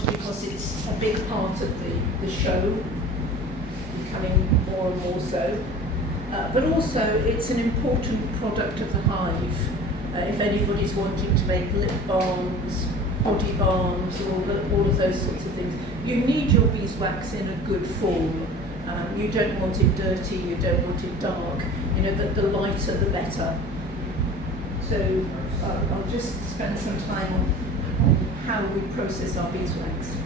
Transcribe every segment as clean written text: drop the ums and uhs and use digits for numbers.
largely because it's a big part of the show, becoming more and more so. But also, it's an important product of the hive. If anybody's wanting to make lip balms, body balms, all of those sorts of things, you need your beeswax in a good form. You don't want it dirty, you don't want it dark. You know, the lighter the better. So I'll just spend some time on how we process our beeswax.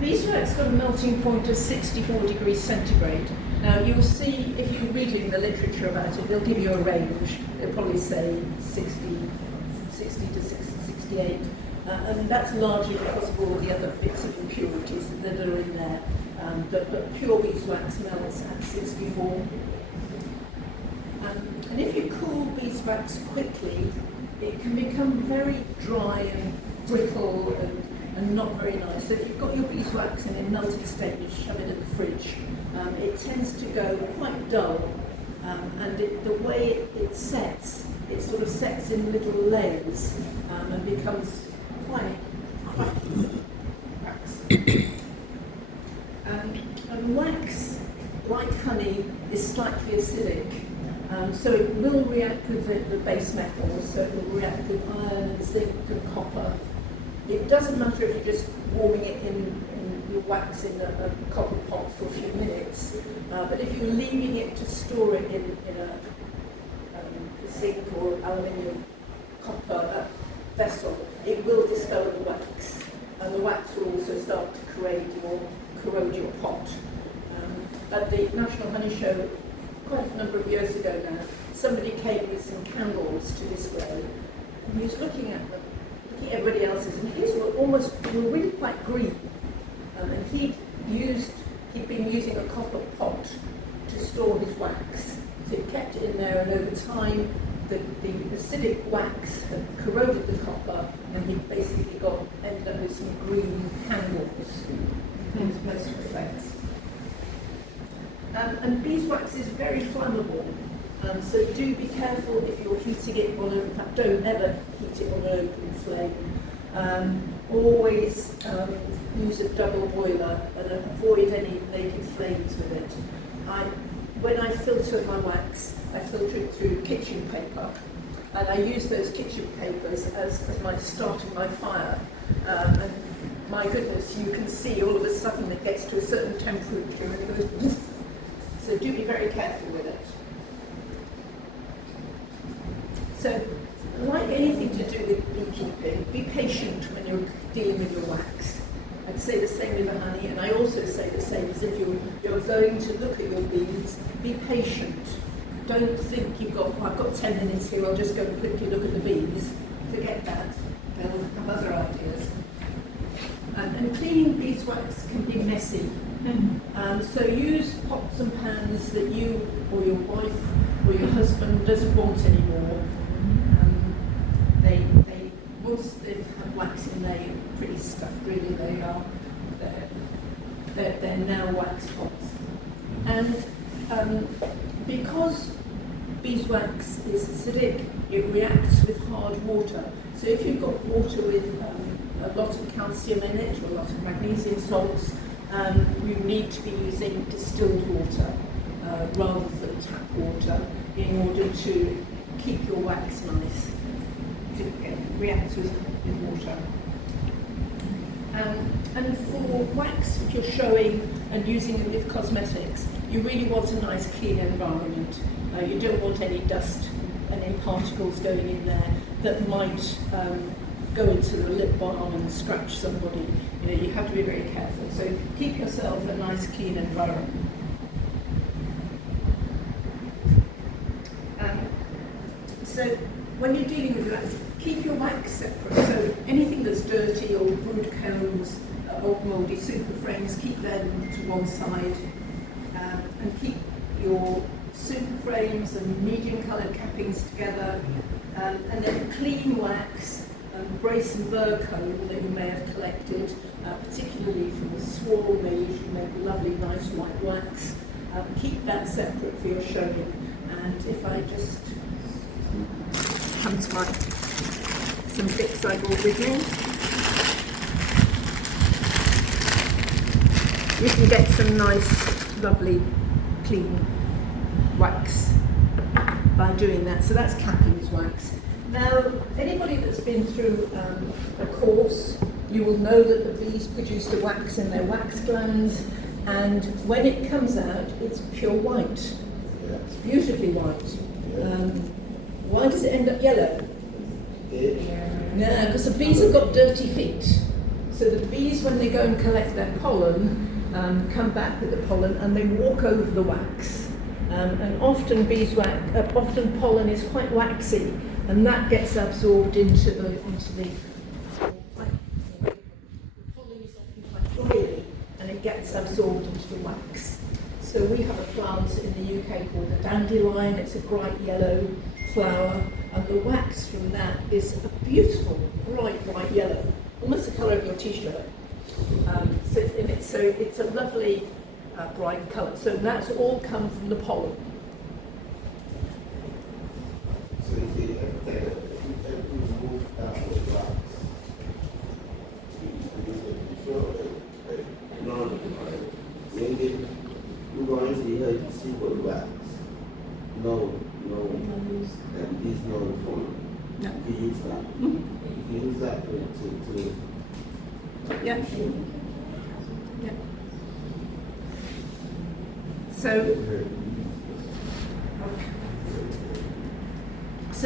Beeswax got a melting point of 64 degrees centigrade. Now you'll see, if you're reading the literature about it, they'll give you a range. They'll probably say 60 to 68. And that's largely because of all the other bits of impurities that are in there. But pure beeswax melts at 64. And if you cool beeswax quickly, it can become very dry and brittle and not very nice. So if you've got your beeswax in a melted state, you shove it in the fridge, it tends to go quite dull. And the way it sets, it sort of sets in little layers and becomes quite cracky wax. And wax, like honey, is slightly acidic. So it will react with the base metals, so it will react with iron and zinc and copper. It doesn't matter if you're just warming it in your wax in a copper pot for a few minutes, but if you're leaving it to store it in a zinc or aluminium copper vessel, it will discolor the wax, and the wax will also start to corrode your pot. At the National Honey Show, quite a number of years ago now, somebody came with some candles to display, and he was looking at them, looking at everybody else's, and his were really quite green. And he'd been using a copper pot to store his wax. So he kept it in there, and over time, the acidic wax had corroded the copper, and he basically ended up with some green candles in most respects. And beeswax is very flammable, so do be careful if you're heating it on in fact, don't ever heat it on an open flame. Always use a double boiler and avoid any naked flames with it. When I filter my wax, I filter it through kitchen paper, and I use those kitchen papers as my starting my fire. And my goodness, you can see all of a sudden it gets to a certain temperature and it goes. So do be very careful with it. So, like anything to do with beekeeping, be patient when you're dealing with your wax. I'd say the same with the honey, and I also say the same as if you're going to look at your bees. Be patient. Don't think I've got 10 minutes here, I'll just go and quickly look at the bees. Forget that. They'll have other ideas. And cleaning beeswax can be messy. So use pots and pans that you or your wife or your husband doesn't want anymore. They once they've had wax in there, you're pretty stuffed, really. They are. They're now wax pots. And because beeswax is acidic, it reacts with hard water. So if you've got water with a lot of calcium in it or a lot of magnesium salts, you need to be using distilled water rather than tap water in order to keep your wax nice, to react with water. And for wax, if you're showing and using it with cosmetics, you really want a nice clean environment. You don't want any dust and any particles going in there that might go into the lip balm and scratch somebody. You have to be very careful. So keep yourself a nice clean environment. So when you're dealing with wax, keep your wax separate. So anything that's dirty or brood combs, old mouldy super frames, keep them to one side, and keep your super frames and medium coloured cappings together, and then clean wax and brace and burr comb that you may have collected, particularly from the swarm. They usually make lovely, nice white wax. Keep that separate for your showing. And if I just come to my some bits I brought with me. You can get some nice, lovely, clean wax by doing that. So that's cappings wax. Now, anybody that's been through a course, you will know that the bees produce the wax in their wax glands, and when it comes out, it's pure white. It's beautifully white. Why does it end up yellow? No, because the bees have got dirty feet. So the bees, when they go and collect their pollen, come back with the pollen and they walk over the wax. And often often pollen is quite waxy, and that gets absorbed into the pollen is often quite oily, and it gets absorbed into the wax. So we have a plant in the UK called a dandelion. It's a bright yellow flower, and the wax from that is a beautiful, bright yellow, almost the colour of your t-shirt. So it's a lovely bright colour. So that's all come from the pollen. So everything that we move out of the wax, we're going to be able to see what wax. No, and these no form. No. You can use that. Mm-hmm. You can use that to Yeah. Yeah. So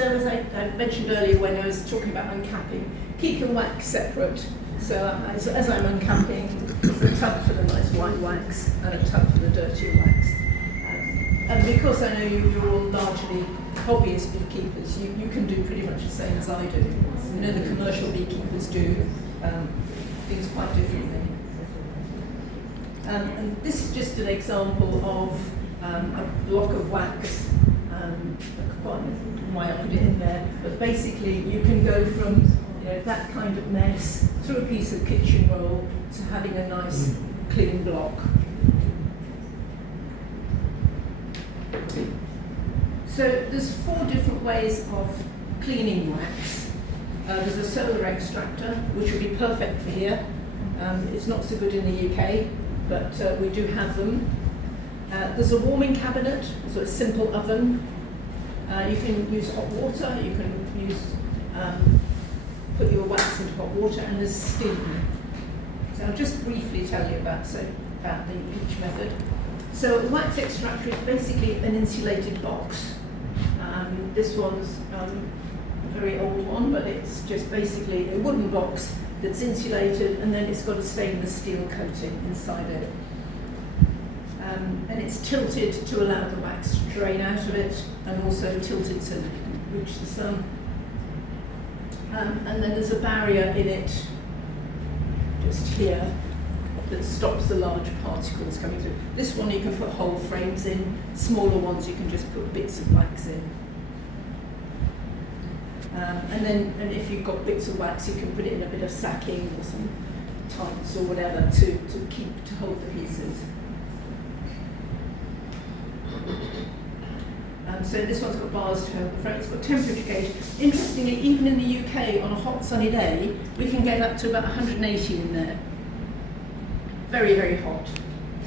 as I mentioned earlier when I was talking about uncapping, keeping wax separate. So as I'm uncapping, there's a tub for the nice white wax and a tub for the dirtier wax. And because I know you're all largely hobbyist beekeepers, you can do pretty much the same as I do. You know, the commercial beekeepers do things quite differently. And this is just an example of a block of wax. I can't remember why I put it in there, but basically you can go from that kind of mess through a piece of kitchen roll to having a nice clean block. So there's 4 different ways of cleaning wax. There's a solar extractor, which would be perfect for here. It's not so good in the UK, but we do have them. There's a warming cabinet, so a simple oven. You can use hot water, you can use put your wax into hot water, and there's steam. So I'll just briefly tell you about each method. So a wax extractor is basically an insulated box. This one's a very old one, but it's just basically a wooden box that's insulated, and then it's got a stainless steel coating inside it. And it's tilted to allow the wax to drain out of it, and also tilted so that it can reach the sun. And then there's a barrier in it, just here, that stops the large particles coming through. This one you can put whole frames in, smaller ones you can just put bits of wax in. And if you've got bits of wax, you can put it in a bit of sacking or some tights or whatever to hold the pieces. So this one's got bars to hold the front, it's got temperature gauge. Interestingly, even in the UK on a hot sunny day, we can get up to about 180 in there. Very, very hot.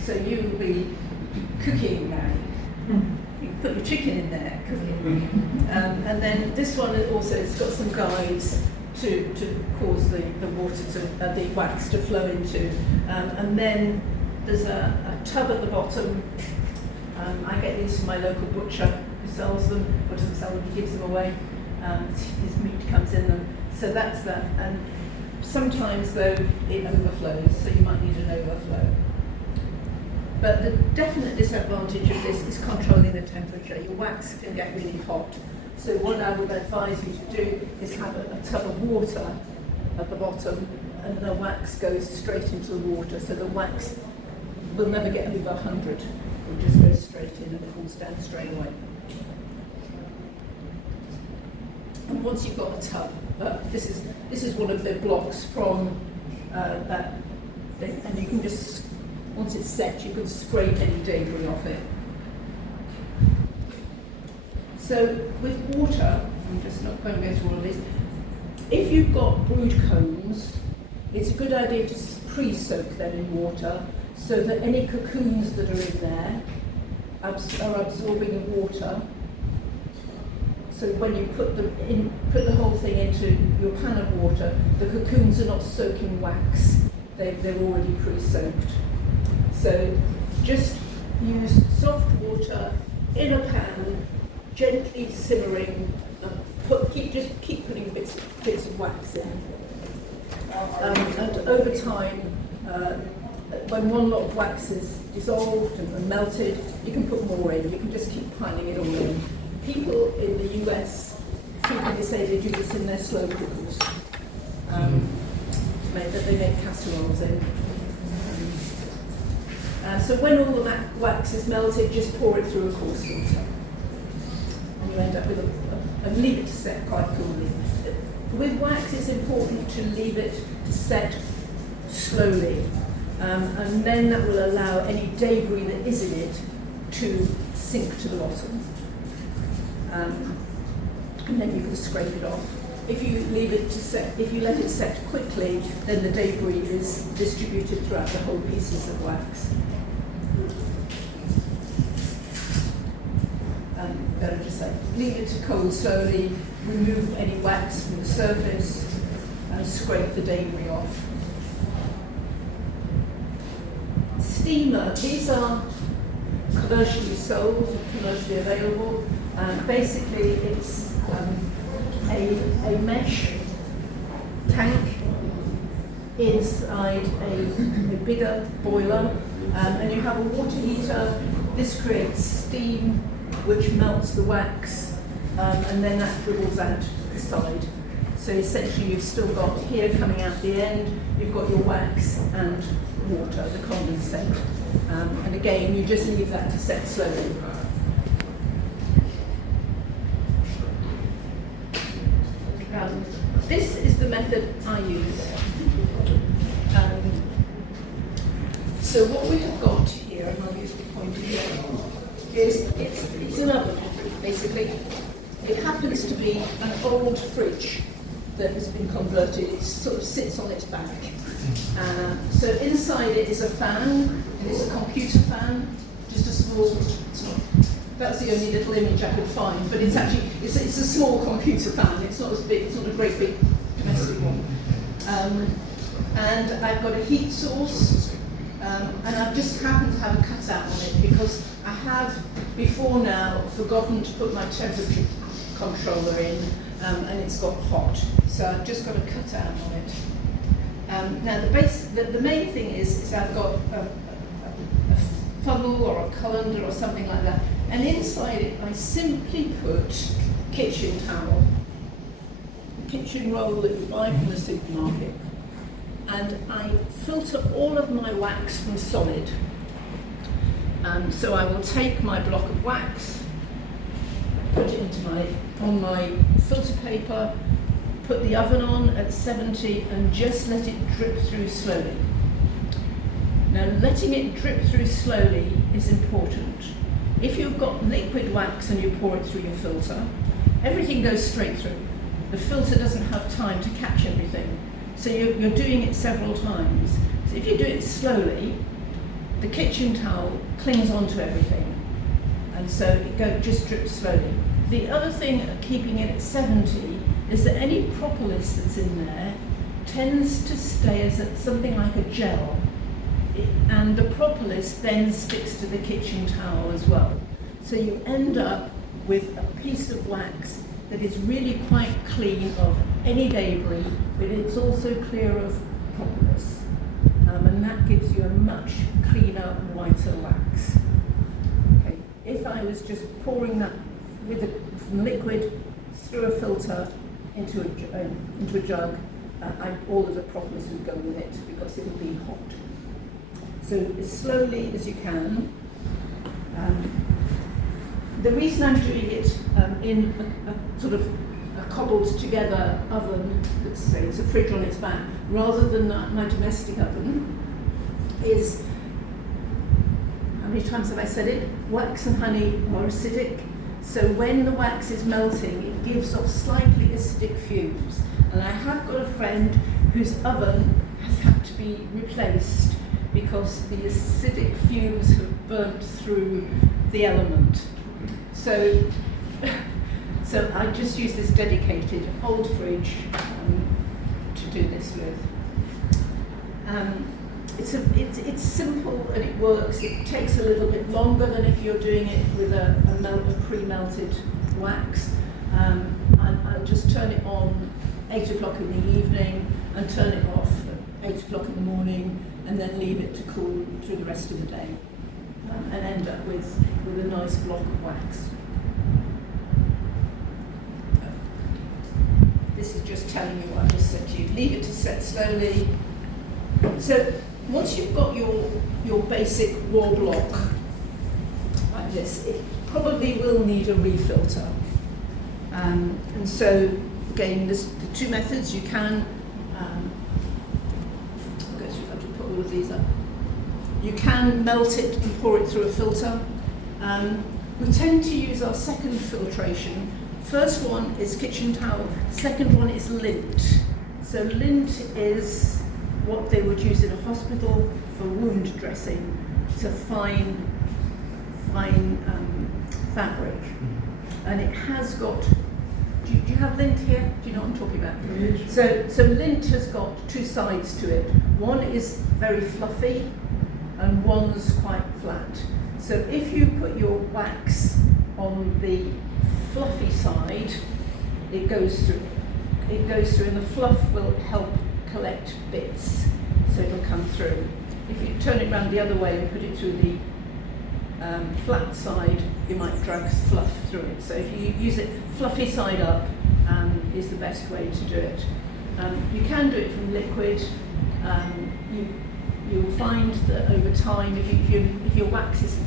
So you will be cooking now. You can put your chicken in there, cooking. And then this one also has got some guides to cause the water the wax to flow into. And then there's a tub at the bottom. I get these from my local butcher who sells them, or doesn't sell them, he gives them away. His meat comes in them. So that's that. And sometimes though it overflows, so you might need an overflow. But the definite disadvantage of this is controlling the temperature. Your wax can get really hot. So what I would advise you to do is have a tub of water at the bottom, and the wax goes straight into the water, so the wax will never get over 100. It just goes straight in and it cools down straight away. And once you've got a tub, this is one of the blocks from that thing, and you can just, once it's set, you can scrape any debris off it. So with water, I'm just not going to go through all of these, If you've got brood combs, it's a good idea to pre-soak them in water so that any cocoons that are in there are absorbing water. So when you put the whole thing into your pan of water, the cocoons are not soaking wax. They're already pre-soaked. So just use soft water in a pan, gently simmering. Keep putting bits of wax in. And over time, when one lot of wax is dissolved and melted, you can put more in. You can just keep piling it all in. People in the US frequently say they do this in their slow cookers. That they make casseroles in. So when all the wax is melted, just pour it through a coarse filter. And you end up with and leave it to set quite coolly. With wax, it's important to leave it to set slowly. And then that will allow any debris that is in it to sink to the bottom. And then you can scrape it off. If you leave it to set, if you let it set quickly, then the debris is distributed throughout the whole pieces of wax. Better just say, leave it to cool slowly, remove any wax from the surface, and scrape the debris off. Steamer, these are commercially sold, commercially available. Basically, it's a mesh tank inside a bigger boiler, and you have a water heater. This creates steam, which melts the wax, and then that dribbles out the side. So essentially, you've still got here coming out the end, you've got your wax and water, the condensate. And again, you just leave that to set slowly. This is the method I use. So what we have got here, and I'll use the pointer here, is it's an oven, basically. It happens to be an old fridge that has been converted. It sort of sits on its back. So inside it is a fan, and it's a computer fan, just a small. That's the only little image I could find, but it's actually it's a small computer fan. It's not as big. It's not a great big domestic one. And I've got a heat source, and I've just happened to have a cutout on it because I have before now forgotten to put my temperature controller in, and it's got hot. So I've just got a cutout on it. Now the main thing is I've got a funnel or a colander or something like that. And inside it, I simply put kitchen towel, kitchen roll that you buy from the supermarket, and I filter all of my wax from solid. So I will take my block of wax, put it on my filter paper, put the oven on at 70, and just let it drip through slowly. Now, letting it drip through slowly is important. If you've got liquid wax and you pour it through your filter, everything goes straight through. The filter doesn't have time to catch everything. So you're doing it several times. So if you do it slowly, the kitchen towel clings onto everything. And so it just drips slowly. The other thing of keeping it at 70 is that any propolis that's in there tends to stay as something like a gel. And the propolis then sticks to the kitchen towel as well. So you end up with a piece of wax that is really quite clean of any debris, but it's also clear of propolis. And that gives you a much cleaner, whiter wax. Okay. If I was just pouring that from liquid through a filter into a jug, all of the propolis would go with it because it would be hot. So as slowly as you can. The reason I'm doing it in a sort of a cobbled together oven, let's say it's a fridge on its back, rather than my domestic oven, is, how many times have I said it? Wax and honey are acidic. So when the wax is melting, it gives off slightly acidic fumes. And I have got a friend whose oven has had to be replaced because the acidic fumes have burnt through the element. So I just use this dedicated old fridge to do this with. It's simple and it works. It takes a little bit longer than if you're doing it with a pre-melted wax. I'll just turn it on 8 o'clock in the evening and turn it off at 8 o'clock in the morning, and then leave it to cool through the rest of the day, and end up with a nice block of wax. This is just telling you what I just said to you. Leave it to set slowly. So once you've got your basic raw block like this, it probably will need a refilter. And so again, there's the two methods. You can all of these up. You can melt it and pour it through a filter. We tend to use our second filtration. First one is kitchen towel, second one is lint. So lint is what they would use in a hospital for wound dressing, to fine fabric. And it has got, do you have lint here? Do you know what I'm talking about? So lint has got two sides to it. One is very fluffy and one's quite flat. So if you put your wax on the fluffy side, it goes through, and the fluff will help collect bits, so it'll come through. If you turn it around the other way and put it through the flat side, you might drag fluff through it. So if you use it fluffy side up, is the best way to do it. You can do it from liquid. You'll find that over time, if your wax is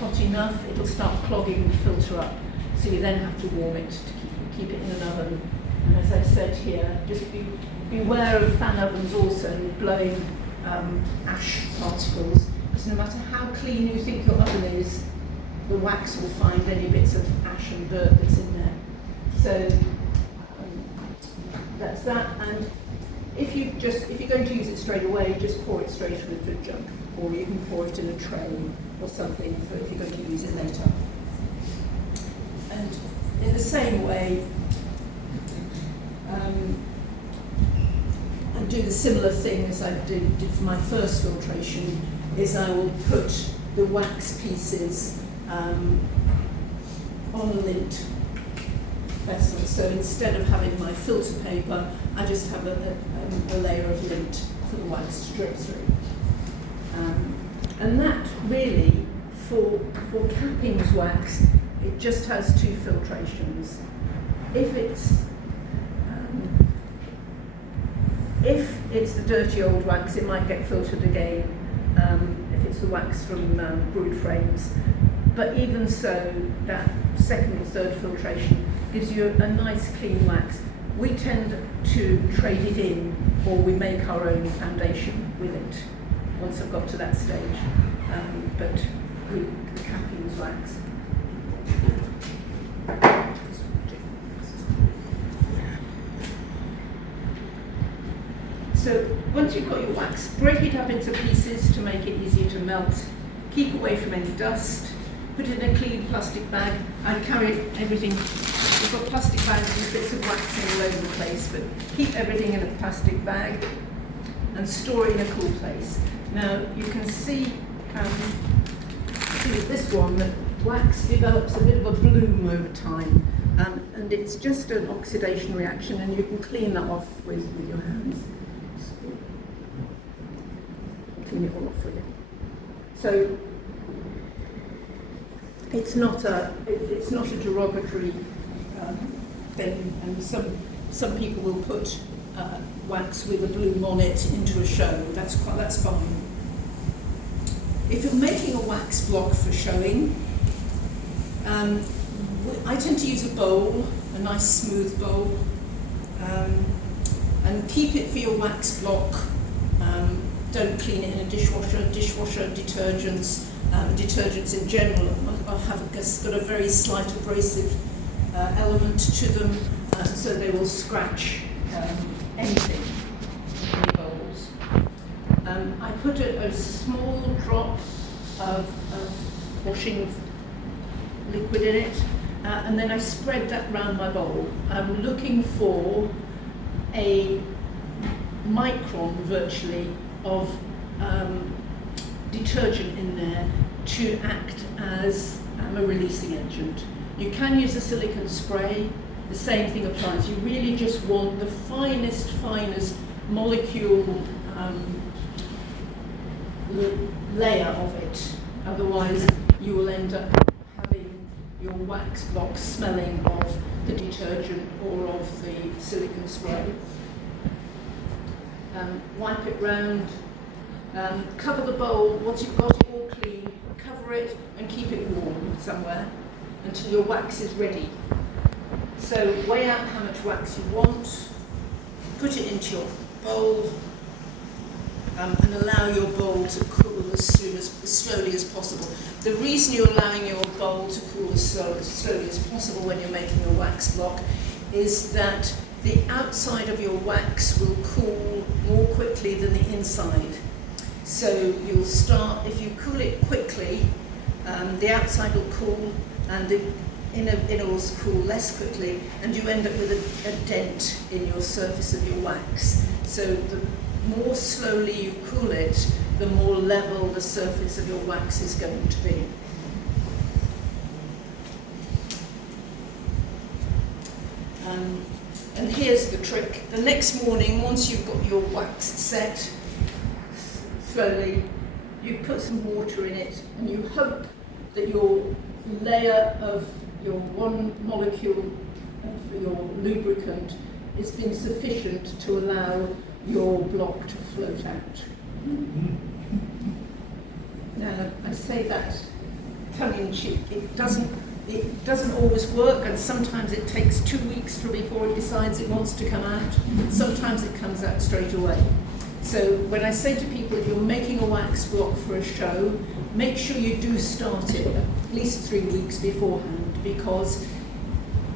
hot enough, it'll start clogging the filter up. So you then have to warm it to keep it in an oven. And as I've said here, just beware of fan ovens also blowing ash particles. Because no matter how clean you think your oven is, the wax will find any bits of ash and dirt that's in there. So that's that. And if you're going to use it straight away, just pour it straight into a jug, or you can pour it in a tray or something for if you're going to use it later. And in the same way, I do the similar thing as I did for my first filtration, is I will put the wax pieces on a lint vessel. So instead of having my filter paper, I just have a layer of lint for the wax to drip through. And that really, for cappings wax, it just has two filtrations. If it's the dirty old wax, it might get filtered again. If it's the wax from brood frames. But even so, that second or third filtration gives you a nice clean wax. We tend to trade it in, or we make our own foundation with it once I've got to that stage. But the cappings wax. So once you've got your wax, break it up into pieces to make it easier to melt. Keep away from any dust. Put it in a clean plastic bag. I carry everything. We've got plastic bags with bits of wax all over the place, but keep everything in a plastic bag and store it in a cool place. Now you can see with this one that wax develops a bit of a bloom over time, and it's just an oxidation reaction, and you can clean that off with your hands. Clean it all off with it. So it's not a derogatory thing, and some people will put wax with a bloom on it into a show. That's fine. If you're making a wax block for showing, I tend to use a bowl, a nice smooth bowl, and keep it for your wax block. Don't clean it in a dishwasher. Dishwasher detergents, detergents in general, have got a very slight abrasive element to them, so they will scratch anything in the bowls. I put a small drop of washing liquid in it, and then I spread that round my bowl. I'm looking for a micron virtually of detergent in there to act as a releasing agent. You can use a silicone spray, the same thing applies. You really just want the finest molecule layer of it, otherwise you will end up having your wax block smelling of the detergent or of the silicone spray. Wipe it round, cover the bowl, once you've got it all clean, cover it and keep it warm somewhere until your wax is ready. So weigh out how much wax you want, put it into your bowl, and allow your bowl to cool as slowly as possible. The reason you're allowing your bowl to cool as slowly as possible when you're making a wax block is that the outside of your wax will cool more quickly than the inside. So you'll start, if you cool it quickly, the outside will cool and the inner will cool less quickly, and you end up with a dent in your surface of your wax. So the more slowly you cool it, the more level the surface of your wax is going to be. And here's the trick. The next morning, once you've got your wax set, slowly, you put some water in it, and you hope that your layer of your one molecule of your lubricant has been sufficient to allow your block to float out. Now, I say that tongue-in-cheek. It doesn't always work, and sometimes it takes 2 weeks before it decides it wants to come out. Sometimes it comes out straight away. So when I say to people, if you're making a wax block for a show, make sure you do start it at least 3 weeks beforehand, because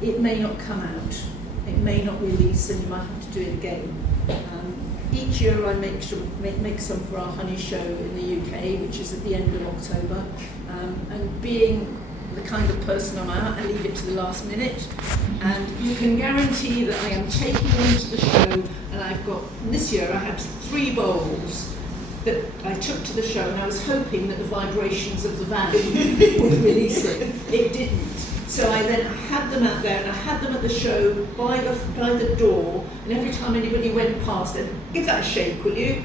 it may not come out, it may not release, and you might have to do it again. Each year I make some for our honey show in the UK, which is at the end of October, and being the kind of person I leave it to the last minute, and you can guarantee that I am taking them to the show, and I've got, this year I had 3 bowls that I took to the show, and I was hoping that the vibrations of the van would release it. It didn't. So I then had them out there, and I had them at the show by the door, and every time anybody went past, I'd give that a shake, will you?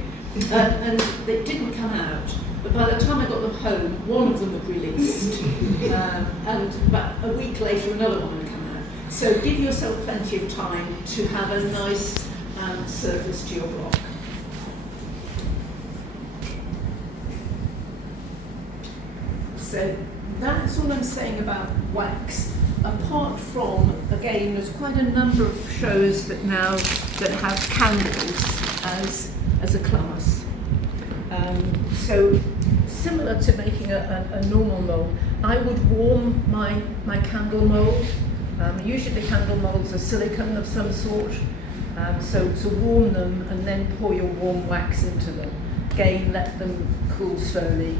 And they didn't come out. But by the time I got them home, one of them had released. And about a week later, another one had come out. So give yourself plenty of time to have a nice surface to your block. So that's all I'm saying about wax. Apart from, again, there's quite a number of shows that now that have candles as a class. So similar to making a normal mold, I would warm my candle mold. Usually the candle molds are silicone of some sort. So to warm them and then pour your warm wax into them. Again, let them cool slowly.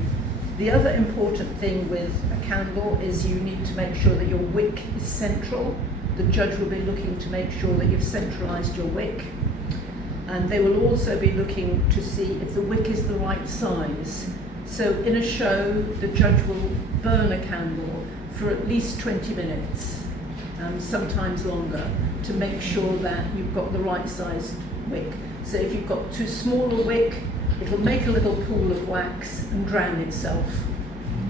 The other important thing with a candle is you need to make sure that your wick is central. The judge will be looking to make sure that you've centralised your wick. And they will also be looking to see if the wick is the right size. So in a show, the judge will burn a candle for at least 20 minutes, sometimes longer, to make sure that you've got the right sized wick. So if you've got too small a wick, it'll make a little pool of wax and drown itself.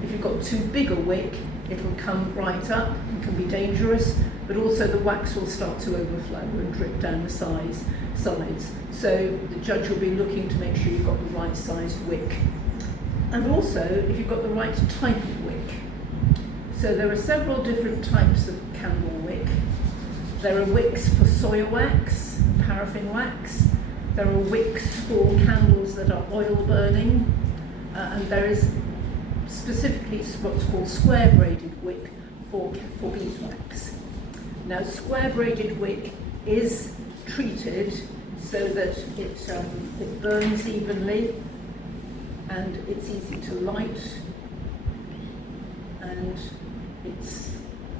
If you've got too big a wick, it'll come right up and can be dangerous, but also the wax will start to overflow and drip down the sides. So the judge will be looking to make sure you've got the right sized wick. And also, if you've got the right type of wick. So there are several different types of candle wick. There are wicks for soya wax, paraffin wax. There are wicks for candles that are oil burning, and there is specifically what's called square braided wick for beeswax. Now, square braided wick is treated so that it burns evenly and it's easy to light, and it's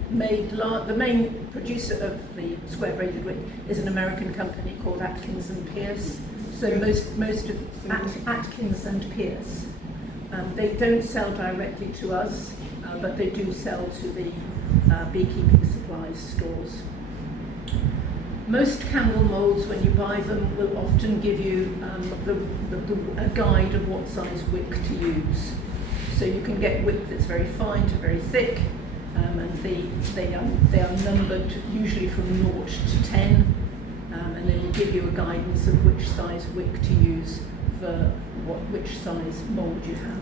made, the main producer of the square braided wick is an American company called Atkins and Pierce. So most of Atkins and Pierce, they don't sell directly to us, but they do sell to the beekeeping supplies stores. Most candle moulds, when you buy them, will often give you a guide of what size wick to use. So you can get wick that's very fine to very thick, and they are numbered usually from 0 to 10, and they will give you a guidance of which size wick to use for which size mould you have.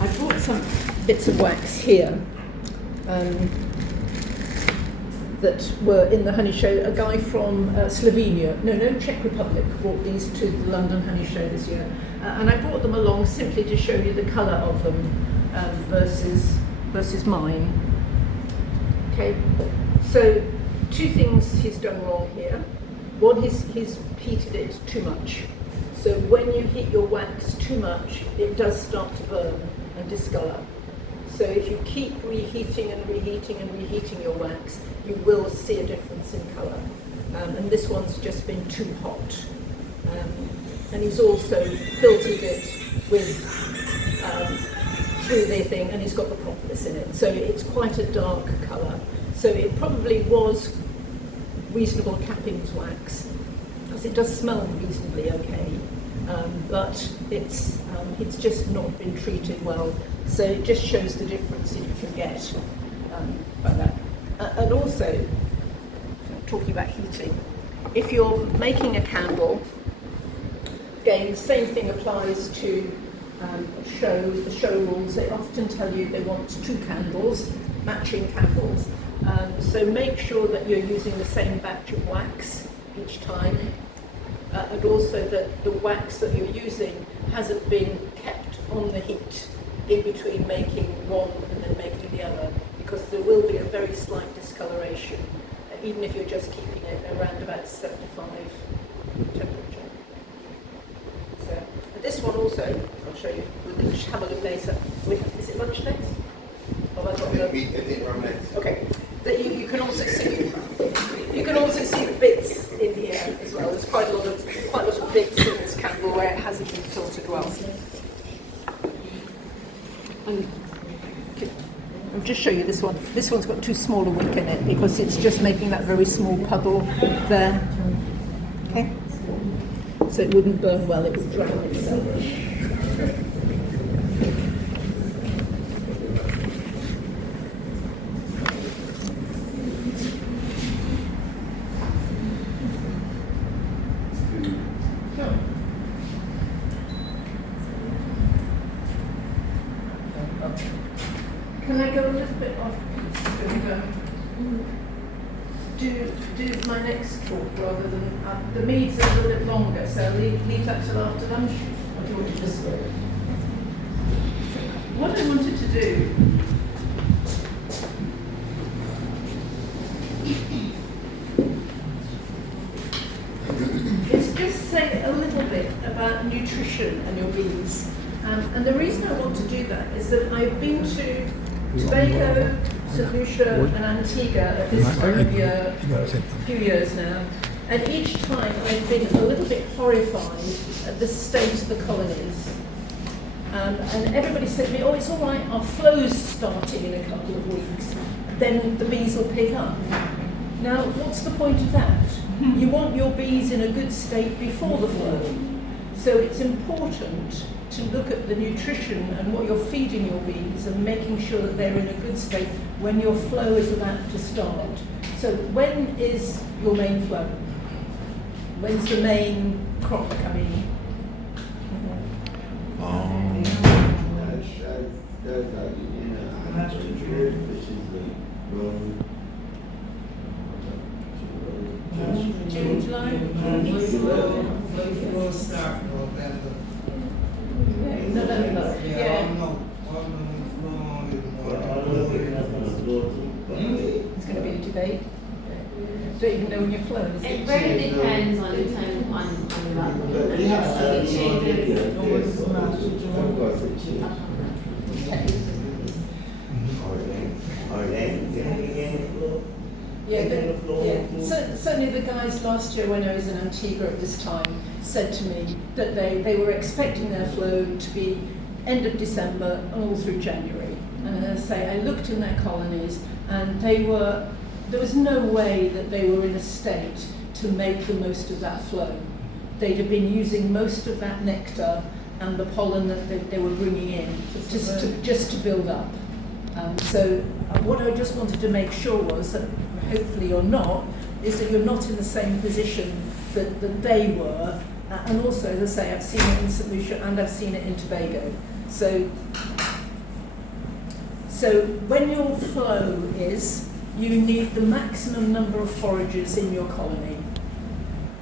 I brought some bits of wax here that were in the honey show. A guy from Slovenia, Czech Republic, brought these to the London Honey Show this year. And I brought them along simply to show you the colour of them versus mine. Okay, so two things he's done wrong here. One, he's heated it too much. So when you heat your wax too much, it does start to burn and discolour. So if you keep reheating and reheating and reheating your wax, you will see a difference in colour. And this one's just been too hot. And he's also filtered it with through the thing, and he's got the propolis in it. So it's quite a dark colour. So it probably was reasonable cappings wax, because it does smell reasonably okay. But it's just not been treated well. So it just shows the difference that you can get by that. And also, talking about heating, if you're making a candle, again, the same thing applies to the show rules. They often tell you they want 2 candles, matching candles. So make sure that you're using the same batch of wax each time, and also that the wax that you're using hasn't been kept on the heat in between making one and then making the other, because there will be a very slight discoloration, even if you're just keeping it around about 75 temperature. So, and this one also, I'll show you, we can have a look later. Is it lunch next? Oh, I've got the... Okay. You can also see the bits in here as well. There's quite a lot of bits in this candle where it hasn't been filtered well. And I'll just show you this one. This one's got too small a wick in it because it's just making that very small puddle there. Okay. So it wouldn't burn well, it would drown itself. Can I go a little bit off and do my next talk rather than the meads are a little bit longer, so leave that till after lunch? Or do you want to just what I wanted to do is just say a little bit about nutrition and your bees. And the reason I want to do that is that I've been to Tobago, St Lucia and Antigua at this time of year, a few years now, and each time I've been a little bit horrified at the state of the colonies. And everybody said to me, oh, it's all right, our flow's starting in a couple of weeks, then the bees will pick up. Now, what's the point of that? You want your bees in a good state before the flow. So it's important to look at the nutrition and what you're feeding your bees and making sure that they're in a good state when your flow is about to start. So when is your main flow? When's the main crop coming? June, July? November. Yeah. don't even know when you're flown. It very depends on the time on the But route. we have It changes. of course it changes. Certainly the guys last year when I was in Antigua at this time said to me that they were expecting their flow to be end of December and all through January. And as I say, I looked in their colonies and there was no way that they were in a state to make the most of that flow. They'd have been using most of that nectar and the pollen that they were bringing in just to build up. So what I just wanted to make sure was that, hopefully you're not, is that you're not in the same position that they were. And also, as I say, I've seen it in St. Lucia and I've seen it in Tobago. So when your flow is, you need the maximum number of foragers in your colony.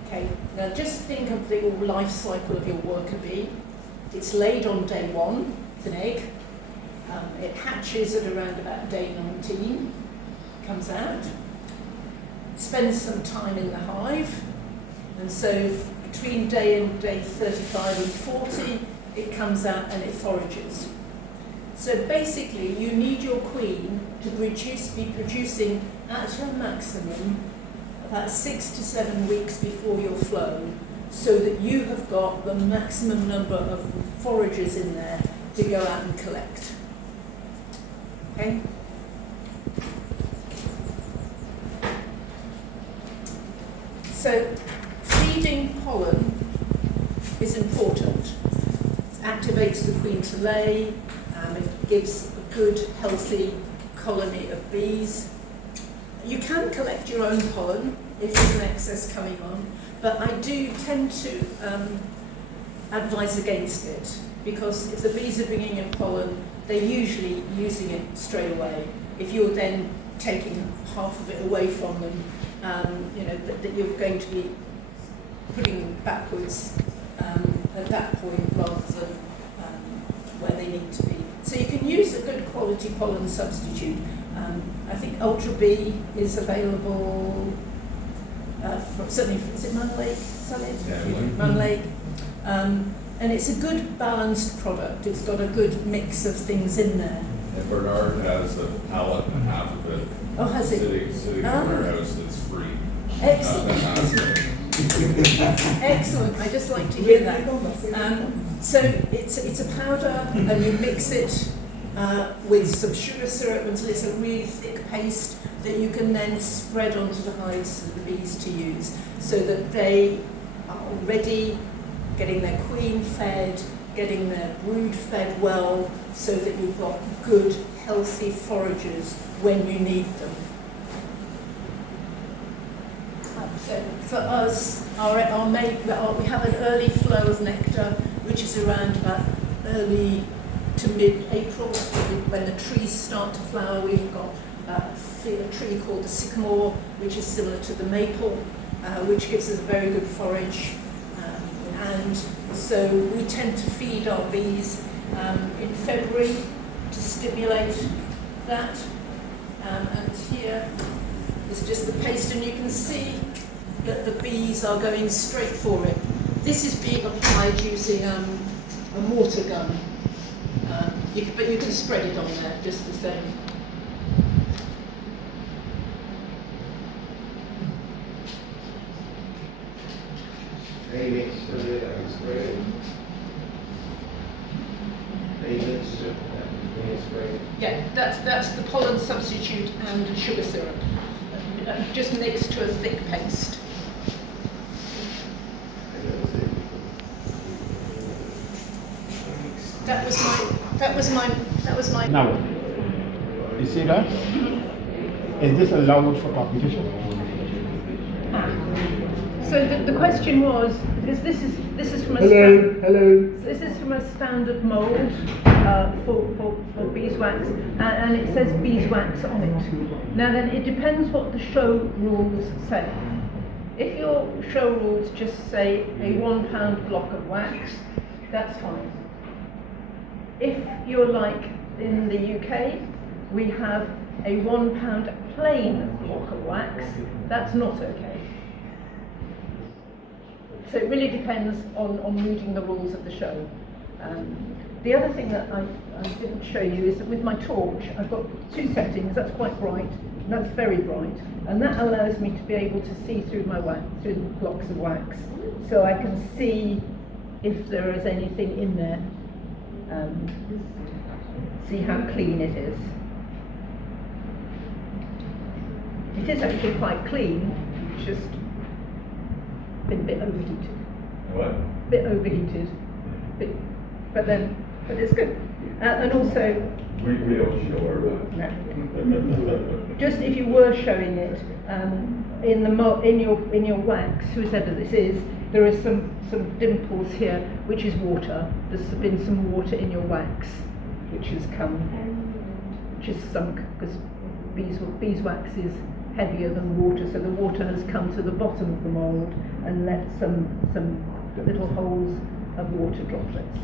Okay, now just think of the life cycle of your worker bee. It's laid on day 1, it's an egg. It hatches at around about day 19, comes out, spends some time in the hive, and so between day 35 and 40, it comes out and it forages. So basically, you need your queen to be producing at her maximum about 6 to 7 weeks before your flow, so that you have got the maximum number of foragers in there to go out and collect. Okay? So feeding pollen is important. It activates the queen to lay, it gives a good, healthy colony of bees. You can collect your own pollen if there's an excess coming on, but I do tend to advise against it, because if the bees are bringing in pollen, they're usually using it straight away. If you're then taking half of it away from them, that you're going to be putting them backwards at that point rather than where they need to be. So you can use a good quality pollen substitute. I think Ultra B is available, certainly, is it Mun Lake? Mun Lake. And it's a good balanced product. It's got a good mix of things in there. And Bernard has a pallet and a half of it sitting in our warehouse that's free. Excellent. That has it. Excellent. I just like to hear that. So it's a powder, and you mix it with some sugar syrup until it's a really thick paste that you can then spread onto the hives for the bees to use, so that they are ready, getting their queen fed, getting their brood fed well, so that you've got good, healthy foragers when you need them. So for us, we have an early flow of nectar, which is around about early to mid-April, when the trees start to flower. We've got a tree called the sycamore, which is similar to the maple, which gives us a very good forage. And so we tend to feed our bees in February to stimulate that. And here is just the paste, and you can see that the bees are going straight for it. This is being applied using a mortar gun, but you can spread it on there just the same. Yeah, that's the pollen substitute and sugar syrup, just mixed to a thick paste. That was my. Now, you see that? Is this allowed for competition? So the question was, because this is from a this is from a standard mould for beeswax, and it says beeswax on it. Now then, it depends what the show rules say. If your show rules just say a 1 pound block of wax, that's fine. If you're like in the UK, we have a £1 plain block of wax, that's not okay. So it really depends on reading the rules of the show. The other thing that I didn't show you is that with my torch, I've got 2 settings. That's quite bright, and that's very bright, and that allows me to be able to see through my wax, through the blocks of wax, so I can see if there is anything in there. See how clean it is. It is actually quite clean, it's just been a bit overheated. What? Bit overheated, but it's good. And also, We don't show our wax. no. Just if you were showing it in your wax, whoever this is, there is some dimples here, which is water. There's been some water in your wax, which has sunk because beeswax is heavier than water, so the water has come to the bottom of the mould and left some little holes of water droplets.